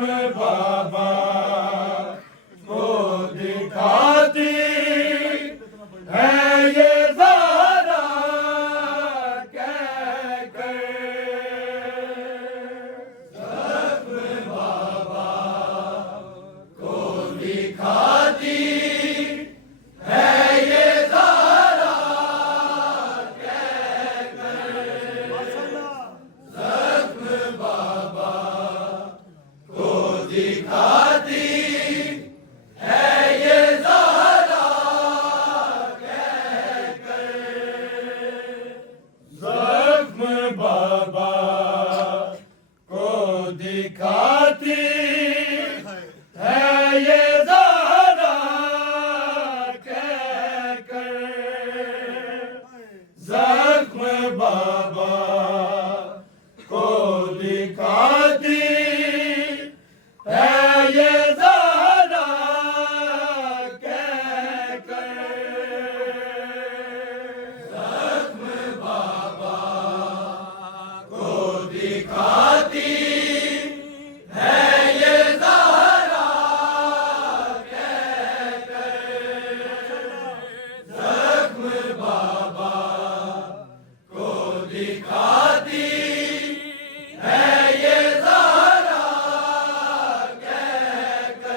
बाबा को दिखाती है ये ज़ारा कह कर। ज़ख्म बाबा को दिखाती है ये ज़ारा कह कर। ज़ख्म बाबा को दिखाती है ये ज़ारा कह कर। ज़ख्म बाबा को दिखाती है ये ज़ारा कह कर। ज़ख्म बाबा को दिखाती है ये ज़ारा कह कर। ज़ख्म बाबा को दिखाती है ये ज़ारा कह कर। ज़ख्म बाबा को दिखाती है ये ज़ारा कह कर।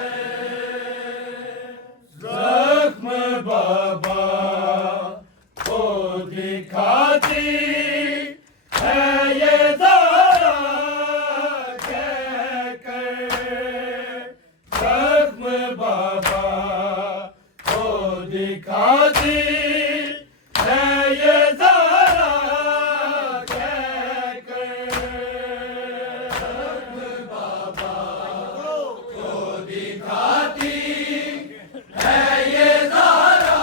ज़ख्म बाबा को दिखाती है ये ज़ारा कह कर। ज़ख्म बाबा को दिखाती है ये ज़ारा कह कर। ज़ख्म बाबा को दिखाती है ये ज़ारा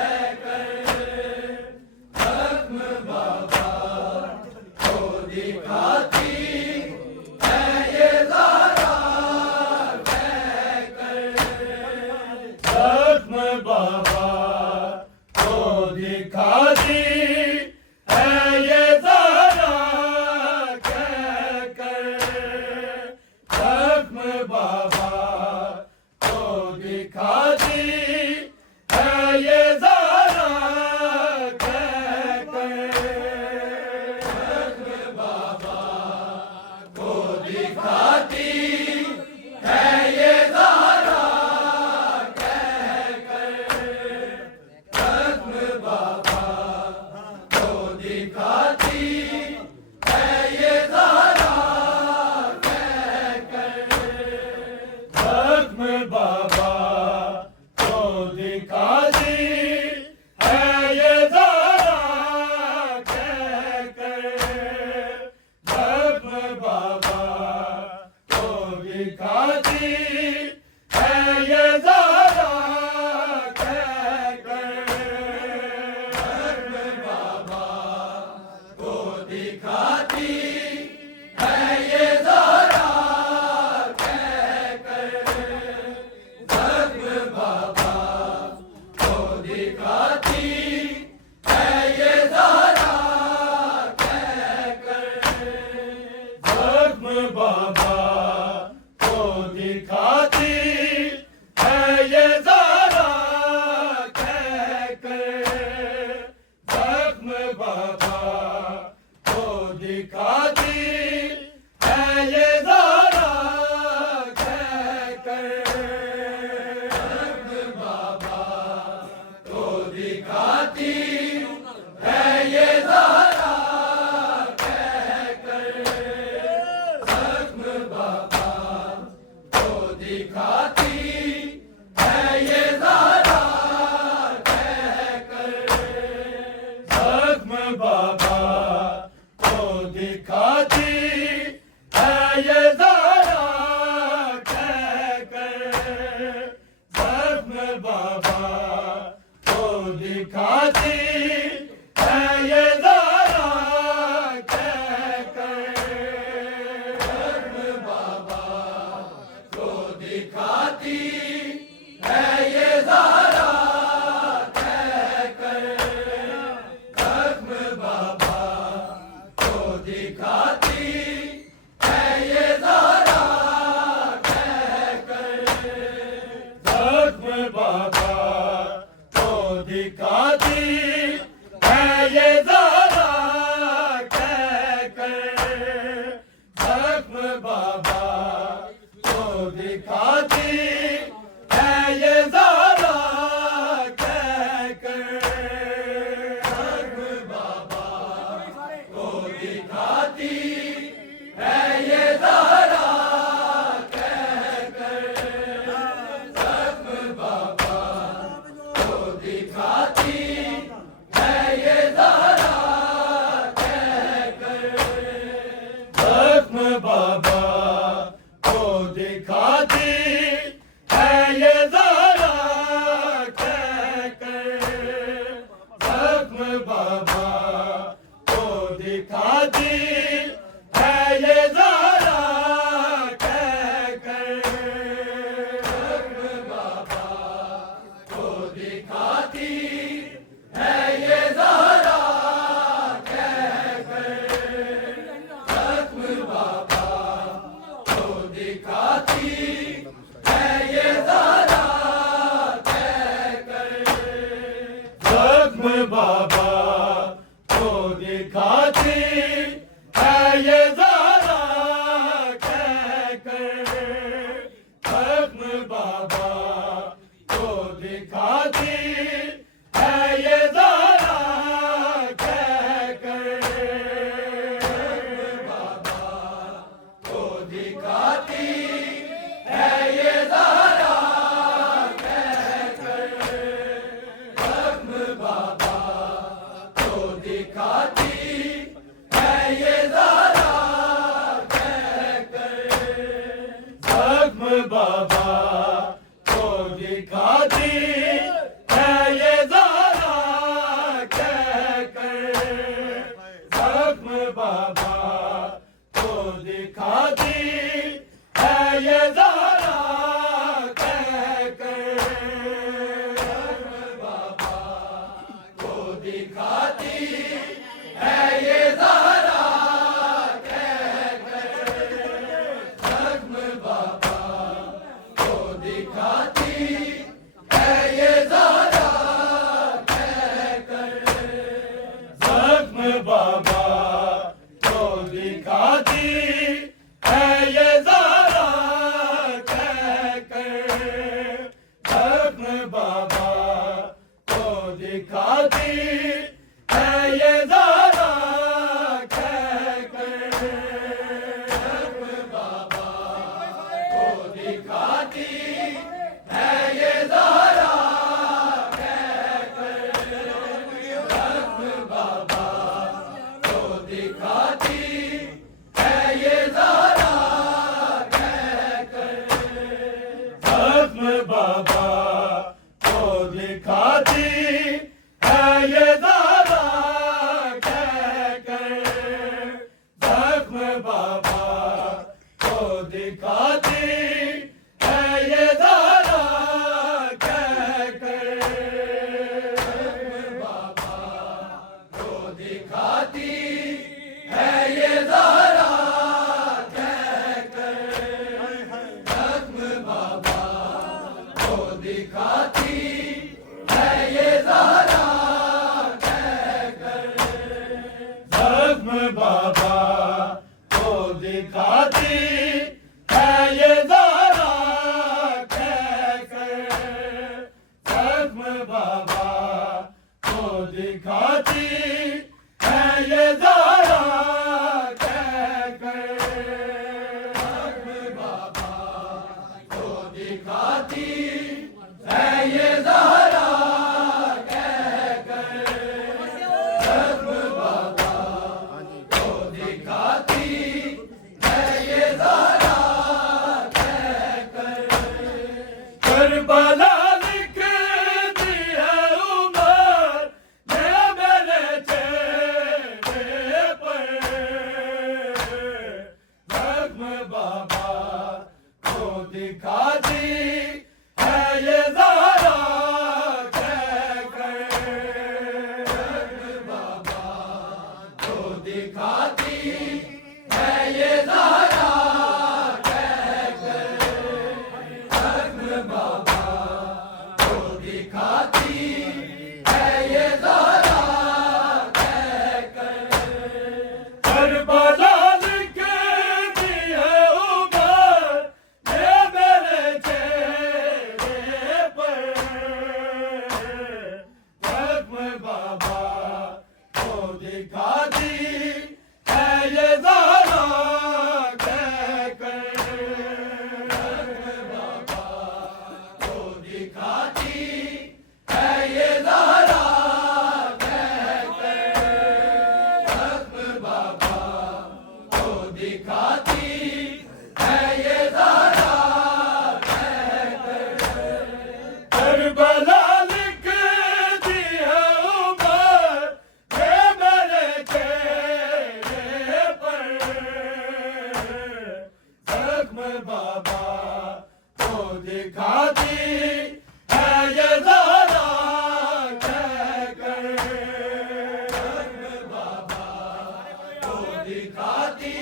कह कर। ज़ख्म बाबा को दिखाती है ये ज़ारा कह कर। ज़ख्म बाबा को दिखाती है ये ज़ारा कह कर। ज़ख्म बाबा को दिखाती है ये ज़ारा कह कर। ज़ख्म बाबा को दिखाती है ये ज़ारा कह कर। ज़ख्म बाबा को दिखाती है ये ज़ारा कह कर। ज़ख्म बाबा को दिखाती है ये ज़ारा कह कर। ज़ख्म बाबा को दिखाती है ये ज़ारा कह कर। ज़ख्म बाबा को दिखाती है ये ज़ारा कह कर। ज़ख्म बाबा को दिखाती है ये ज़ारा कह कर। ज़ख्म बाबा को दिखाती बाबा को दिखाती है ये ज़ारा कहकर। जख्म बाबा को दिखाती है ये ज़ारा कहकर। जख्म बाबा को दिखाती है ये ज़ारा कहकर। जख्म बाबा को दिखाती है ये ज़ारा कहकर। जख्म बाबा को दिखाती है ये ज़ारा कहकर। जख्म बाबा को दिखाती है ये ज़ारा कहकर। जख्म बाबा को दिखाती है ये ज़ारा कहकर। जख्म बाबा को दिखाती है ये ज़ारा कहकर। जख्म बाबा को दिखाती है ये ज़ारा कहकर। बाबा को दिखाती है ये ज़ारा कहकर। जख्म बाबा को दिखाती है ये ज़ारा कहकर। जख्म बाबा को दिखाती है ये ज़ारा कहकर। जख्म बाबा को दिखाती है ये ज़ारा कहकर। जख्म बाबा को दिखाती है ये ज़ारा कहकर। जख्म बाबा को दिखाती है ये ज़ारा कहकर। जख्म बाबा को दिखाती है ये ज़ारा कहकर। जख्म बाबा को दिखाती है ये ज़ारा कहकर। जख्म बाबा को दिखाती है ये ज़ारा कहकर। जख्म बाबा को दिखाती है ये ज़ारा कहकर। जख्म बाबा को दिखाती है ये ज़ारा कहकर। जख्म बाबा को दिखाती है ये ज़ारा कहकर। जख्म बाबा को दिखाती है ये ज़ारा कहकर। जख्म बाबा को दिखाती है ये ज़ारा कहकर। जख्म बाबा को दिखाती है ये ज़ारा कहकर। जख्म बाबा को दिखाती है ये ज़ारा कहकर। जख्म बाबा को दिखाती है ये ज़ारा कहकर। जख्म बाबा को दिखाती है ये ज़ारा कहकर। करबला लिखती है उमर ने मेरे चेहरे पर। जख्म बाबा को दिखाती है ये ज़ारा कहकर। जख्म बाबा को दिखाती है ये ज़ारा कहकर। जख्म बाबा को दिखाती है ये ज़ारा कहकर। करबला लिखती है जख्म बाबा को दिखाती है ये ज़ारा कहकर। जख्म बाबा को दिखाती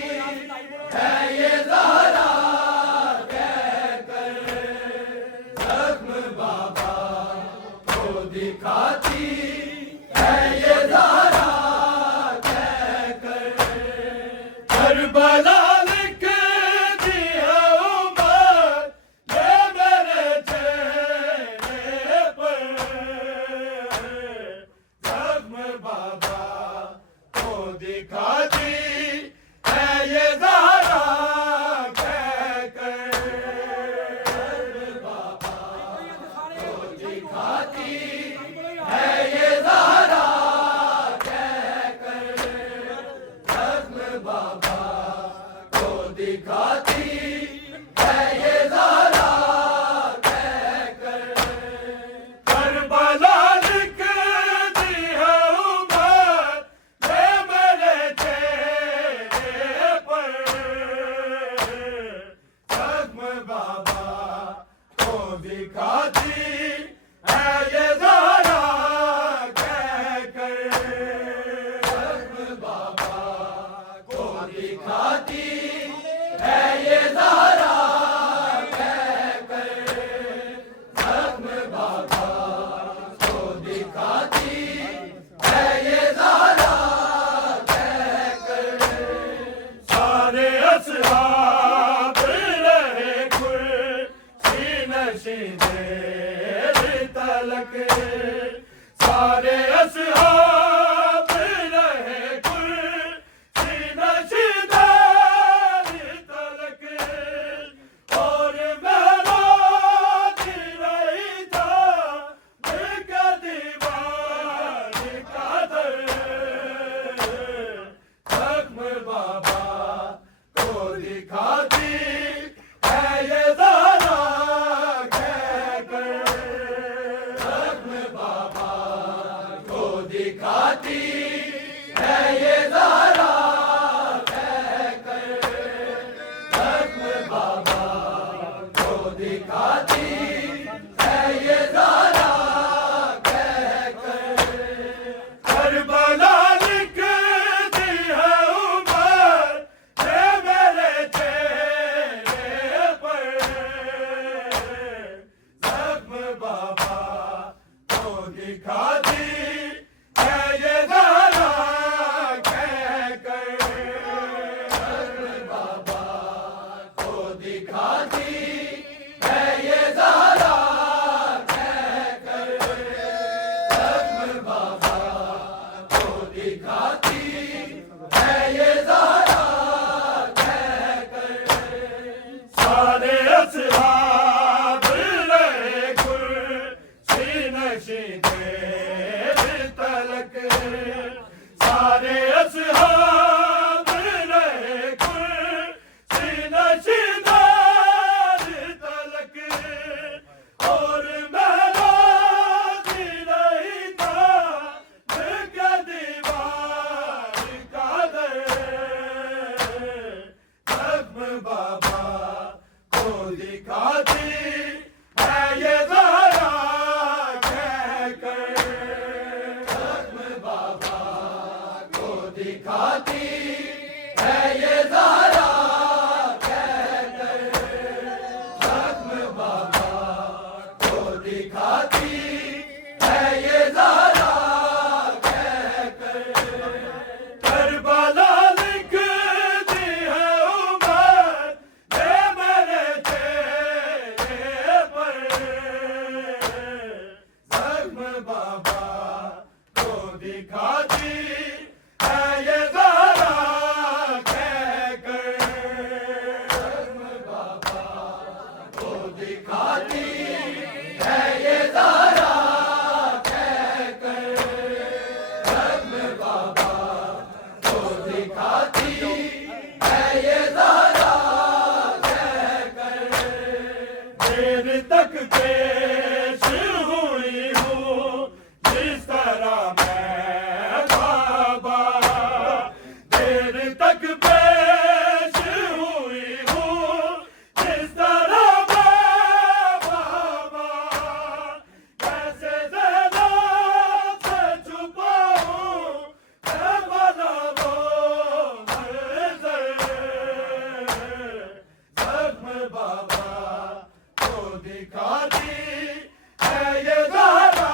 है ये ज़ारा कहकर। जख्म बाबा को दिखाती है ये ज़ारा कहकर। करबला लिखती है उमर ये मेरे चेहरे पर। जख्म बाबा को दिखाती है ये ज़ारा कहकर। बाबा को दिखाती है ये ज़ारा कहकर। जख्म बाबा को दिखाती है ये ज़ारा कहकर। करबला लिखती है उमर ये मेरे चेहरे पर। जख्म बाबा को दिखाती है ये ज़ारा कहकर। जख्म बाबा को दिखाती है ये ज़ारा कहकर। जख्म बाबा को दिखाती है ये ज़ारा कहकर। सारे असहाब रहे खुर्सी नशीं देर तलक। सारे असहाब रहे खुर्सी नशीं देर तलक। और महराज रही था बिका दीवार का दर। जख्म बाबा को दिखाती है ये ज़ारा कहकर। जख्म बाबा को दिखाती है ये ज़ारा कहकर। जख्म बाबा को दिखाती है ये ज़ारा कहकर। करबला लिखती है उमर ये मेरे चेहरे पर। जख्म बाबा को दिखाती है ये ज़ारा कहकर। जख्म बाबा को दिखाती है ये ज़ारा कहकर। जख्म बाबा को दिखाती है ये ज़ारा कहकर। सारे असहाब रहे खुर्सी नशीं देर तलक। सारे असहाब रहे खुर्सी नशीं देर तलक। और महराज रही था बिका दीवार का दर। जख्म बाबा को दिखाती है ये ज़ारा कहकर। जख्म बाबा को दिखाती है ये ज़ारा कहकर। जख्म बाबा को दिखाती है ये ज़ारा कहकर। करबला लिखती है उमर ये मेरे चेहरे पर। जख्म बाबा को दिखाती है ये ज़ारा कहकर। जख्म बाबा को दिखाती है ये ज़ारा कहकर। जख्म बाबा को दिखाती है ये ज़ारा कहकर। देर तक पेश हुई हूँ जिस तरह मैं बाबा। देर तक पेश हुई हूँ बाबा को दिखाती है ये ज़हरा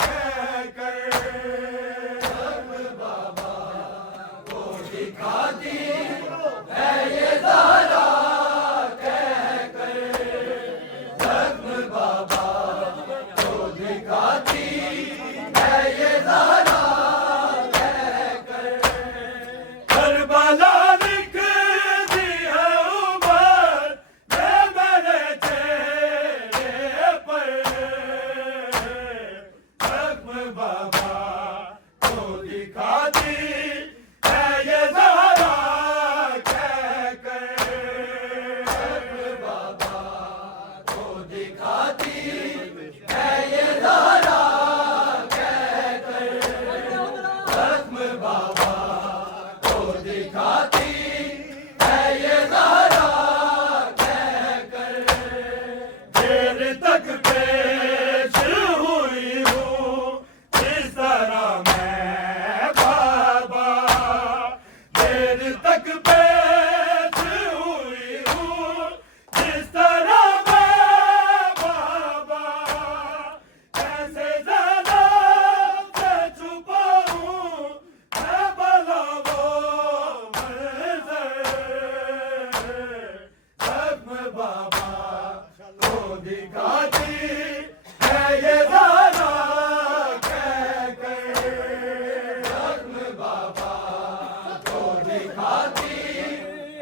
कहकर। ज़ख्म बाबा को दिखाती है ये ज़हरा कहकर। ज़ख्म बाबा को दिखाती है ये ज़हरा कहकर। करबला लिखती है उमर ने मेरे चेहरे पर। ज़ख्म बाबा को दिखाती है ये ज़हरा कहकर। ज़ख्म बाबा को दिखाती है ये ज़हरा कहकर। ज़ख्म बाबा को दिखाती है ये ज़हरा कहकर। देर तक पेश हुई हूँ इस तरह मैं बाबा। देर तक पेश हुई हूँ इस तरह मैं बाबा। कैसे ज़्यादा से छुपाऊं मैं भला वो मंज़र। ज़ख्म बाबा को दिखाती है ये ज़हरा कहकर। ज़ख्म बाबा को दिखाती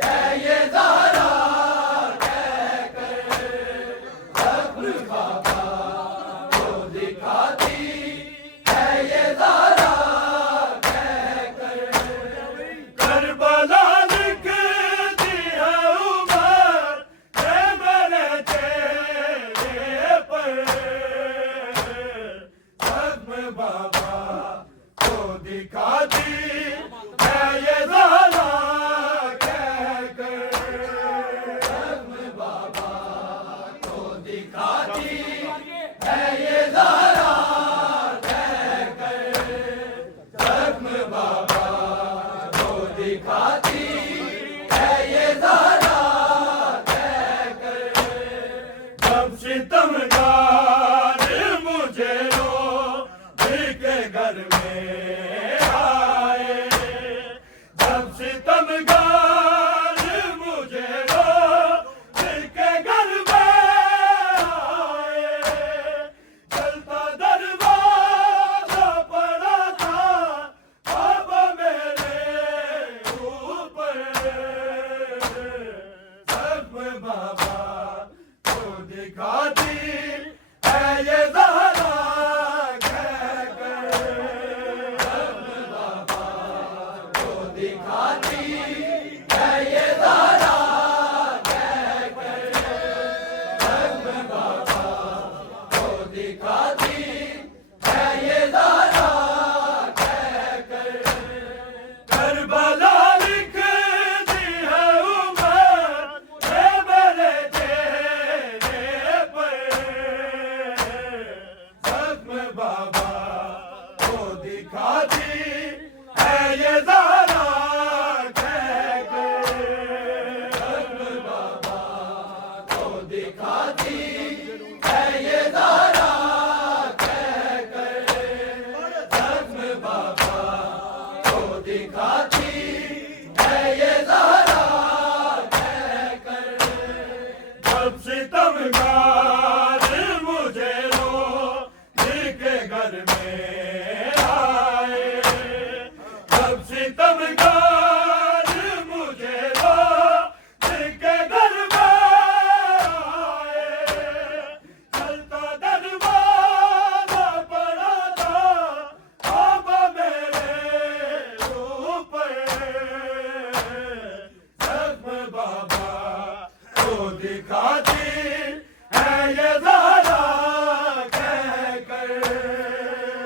है ये ज़हरा कहकर। ज़ख्म बाबा को दिखाती है ये ज़हरा कहकर। करबला लिखती है उमर ने मेरे चेहरे पर। ज़ख्म बाबा को दिखाती है ये ज़हरा कहकर। ज़ख्म बाबा को दिखाती है ये ज़हरा कहकर। ज़ख्म बाबा को दिखाती है ये ज़हरा कहकर। जब सितमगार मुझे रोज़ी के घर में आए। जब सितमगार मुझे रोज़ी के घर में आए। चलता दरवाज़ा पड़ा था बाबा मेरे ऊपर। ज़ख्म बाबा को दिखाती है ये ज़हरा कहकर। ज़ख्म बाबा को दिखाती है ये ज़हरा कहकर। ज़ख्म बाबा को दिखाती है ये ज़हरा कहकर। करबला लिखती है उमर ने मेरे चेहरे पर। ज़ख्म बाबा को दिखाती है ये ज़हरा कहकर। ज़ख्म बाबा को दिखाती है ये ज़हरा कहकर। ज़ख्म बाबा को दिखाती है ये ज़हरा कहकर। जब सितमगार मुझे रोज़ी के घर में आए। जब सितमगार मुझे रोज़ी के घर में आए। चलता दरवाज़ा पड़ा था बाबा मेरे ऊपर। ज़ख्म बाबा को दिखाती है ये ज़हरा कहकर।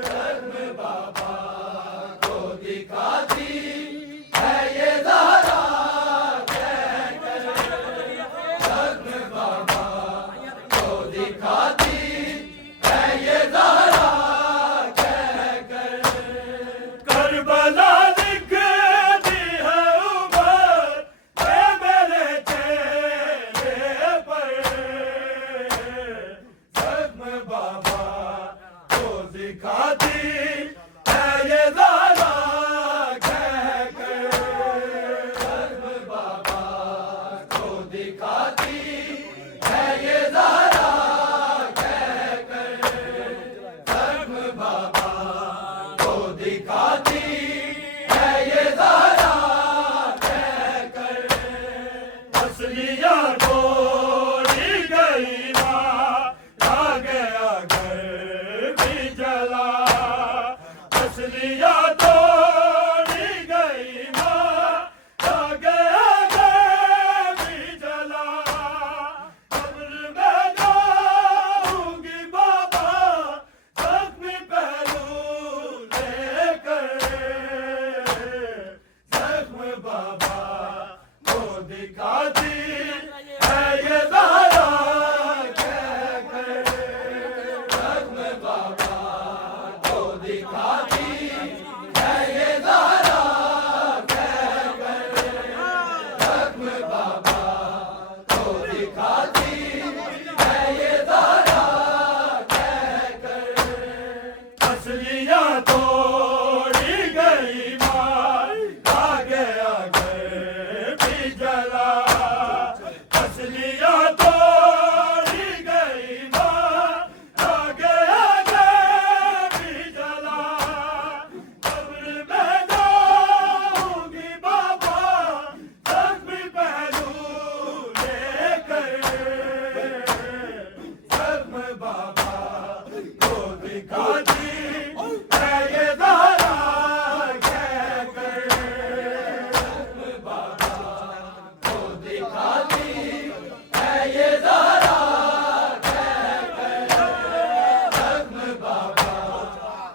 ज़ख्म बाबा को दिखाती है ये ज़हरा कहकर। ज़ख्म बाबा को दिखाती है ये ज़हरा कहकर। करबला लिखती है उमर ने मेरे चेहरे दिखाती है ये ज़हरा कहकर, ज़ख्म बाबा को दिखाती है ये ज़हरा कहकर। असलियाँ तोड़ी गई माँ, आ गया घर भी जला। असलियाँ तोड़ी गई माँ, आ गया घर भी जला। कब्र में जाऊंगी बाबा, ज़ख्मी पहलू लेकर, ज़ख्म बाबा को दिखाती है ये ज़हरा कहकर, ज़ख्म बाबा को दिखाती है ये ज़हरा कहकर, ज़ख्म बाबा को दिखाती है ये ज़हरा कहकर। असलियाँ तोड़ी गई माँ, आ गया घर भी जला। असलियाँ तोड़ी गई माँ, आ गया घर भी जला। कब्र में जाऊंगी बाबा, ज़ख्मी पहलू लेकर, ज़ख्म बाबा को दिखाती है ये ज़हरा कहकर, ज़ख्म बाबा को दिखाती है ये ज़हरा कहकर, ज़ख्म बाबा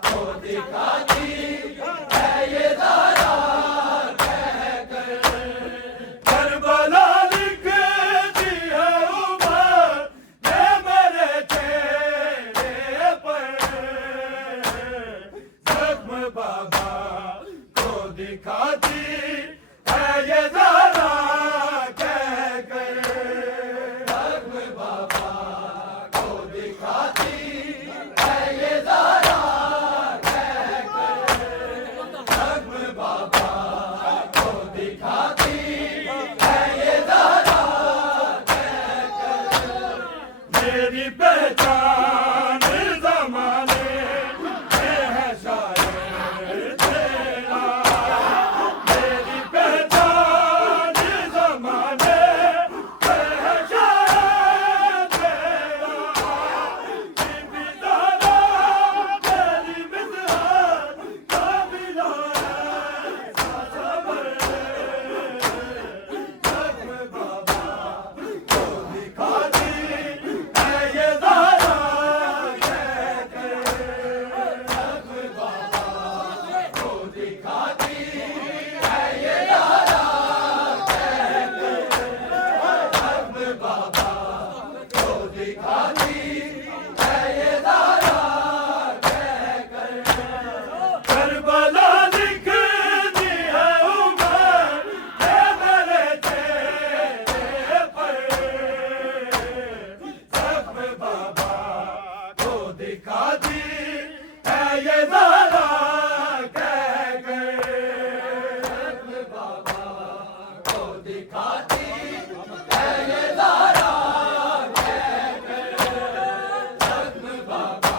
को दिखाती है ये ज़हरा कहकर। करबला लिखती है उमर ने मेरे चेहरे पर, ज़ख्म बाबा को दिखाती है ये ज़हरा कहकर, ज़ख्म बाबा को दिखाती है ये ज़हरा कहकर, ज़ख्म बाबा को दिखाती है ये ज़हरा कहकर। मेरी पहचान ज़माने में है शायर तेरा, मेरी पहचान ज़माने में है शायर तेरा। बीबी ज़हरा तेरी मिदहत का मिला ऐसा सबर, ज़ख्म बाबा को दिखाती है ये ज़हरा कहकर, ज़ख्म बाबा को दिखाती है ये ज़हरा कहकर, ज़ख्म बाबा को दिखाती है ये ज़हरा कहकर। करबला लिखती है उमर ने मेरे चेहरे पर, ज़ख्म बाबा को दिखाती है ये ज़हरा कहकर, ज़ख्म बाबा को दिखाती है ये ज़हरा कहकर, ज़ख्म बाबा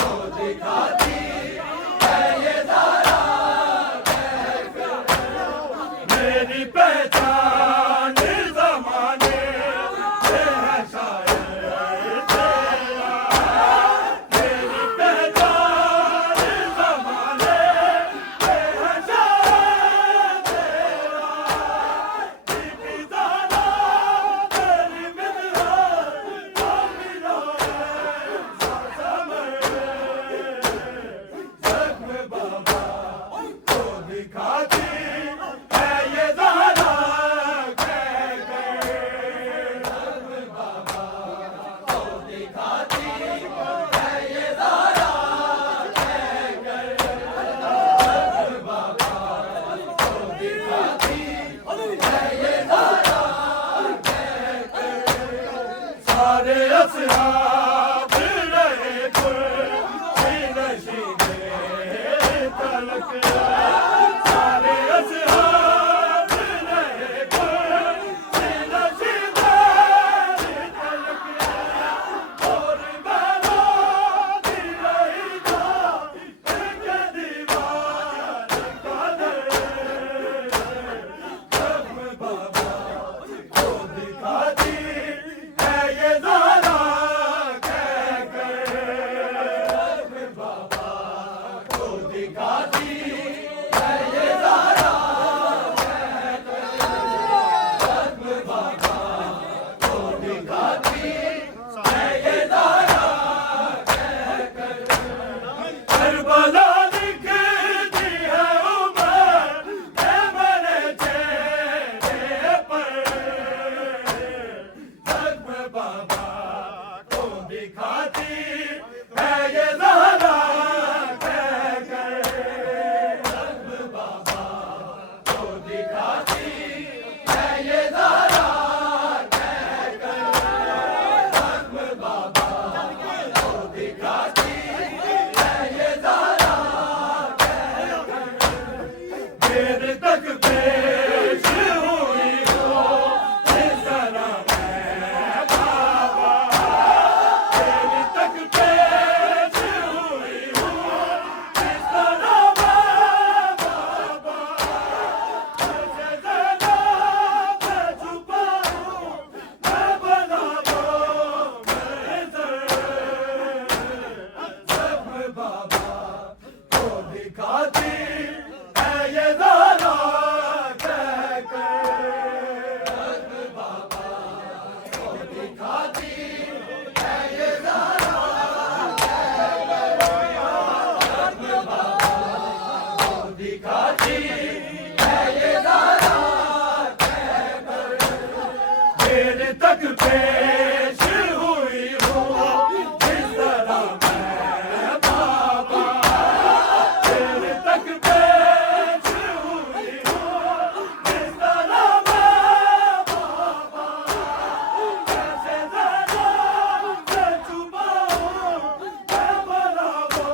को दिखाती है ये ज़हरा कहकर। मेरी पहचान ज़माने में है शायर तेरा, मेरी पहचान ज़माने में है शायर तेरा। बीबी ज़हरा तेरी मिदहत का मिला ऐसा सबर, ज़ख्म बाबा को दिखाती है ये ज़हरा कहकर, ज़ख्म बाबा को दिखाती है ये ज़हरा कहकर, ज़ख्म बाबा को दिखाती है ये ज़हरा कहकर। सारे असहाब रहे नशीने तलक, सारे असहाब रहे नशीने तक पेश हुई हूँ जिस तरह मैं बाबा, देर तक पेश हुई हूँ जिस तरह मैं बाबा, कैसे जरा से छुपाऊं मैं मरा वो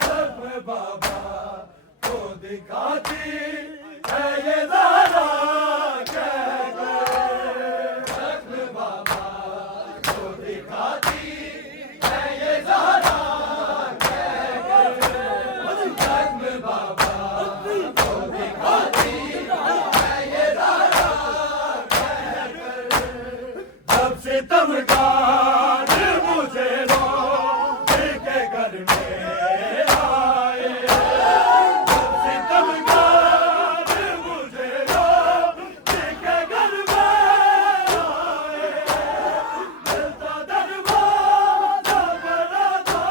जख्म बाबा को दिखाती है ये ज़रा कहकर, जख्म बाबा को दिखाती है ये ज़रा कहकर, जख्म बाबा को दिखाती है ये ज़रा कहकर, जब सितमगार मुझे रो दिल के घर में आए, जब सितमगार मुझे रो दिल के घर में आए, मिलता दरवाज़ा मेरा था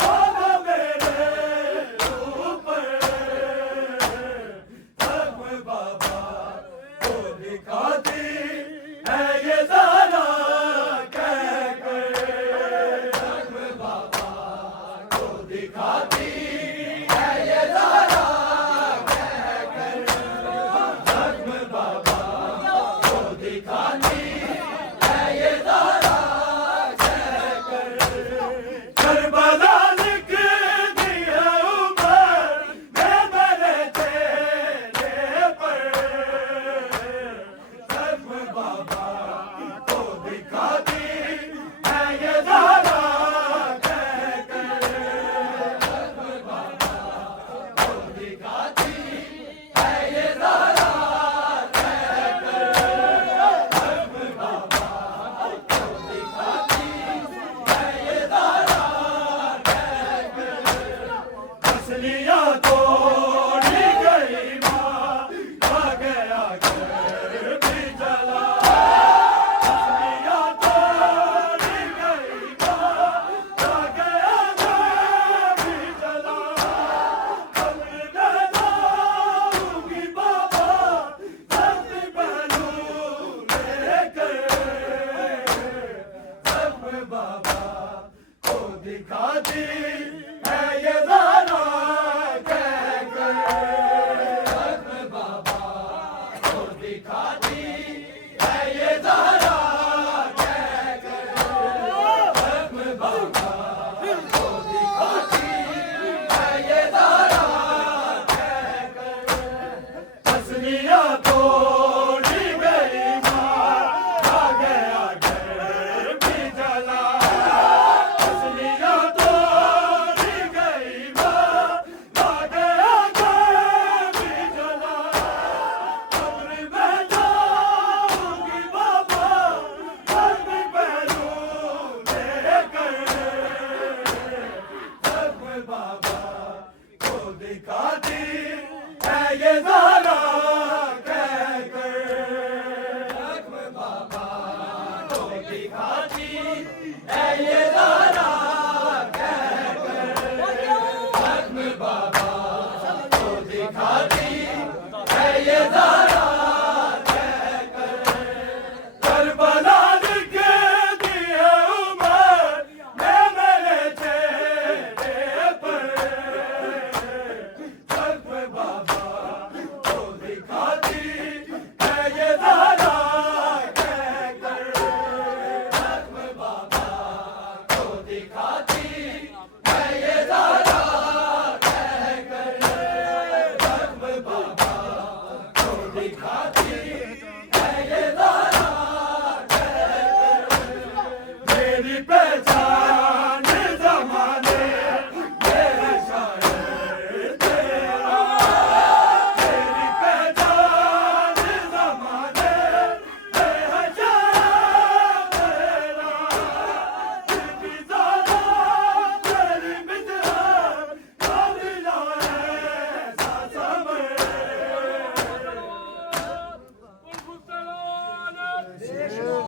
बाबा मेरे ऊपर, जख्म बाबा को दिखाती है ये ज़रा कहकर, जख्म बाबा को दिखाती है ये ज़रा कहकर, जख्म बाबा को दिखाती है ये ज़रा कहकर, करबला लिख दी है उमर में मेरे चेहरे पर, जख्म बाबा को दिखाती है ये ज़रा कहकर, जख्म बाबा को दिखाती है ये ज़रा कहकर, जख्म बाबा को दिखाती है ये ज़रा कहकर, असलियाँ तोड़ी गई माँ, आ गया घर भी जला, असलियाँ तोड़ी गई माँ, आ गया घर भी जला, कब्र में जाऊंगी बाबा सख्त पहलू लेकर, जख्म बाबा को दिखाती है ये ज़रा कहकर, जख्म बाबा को दिखाती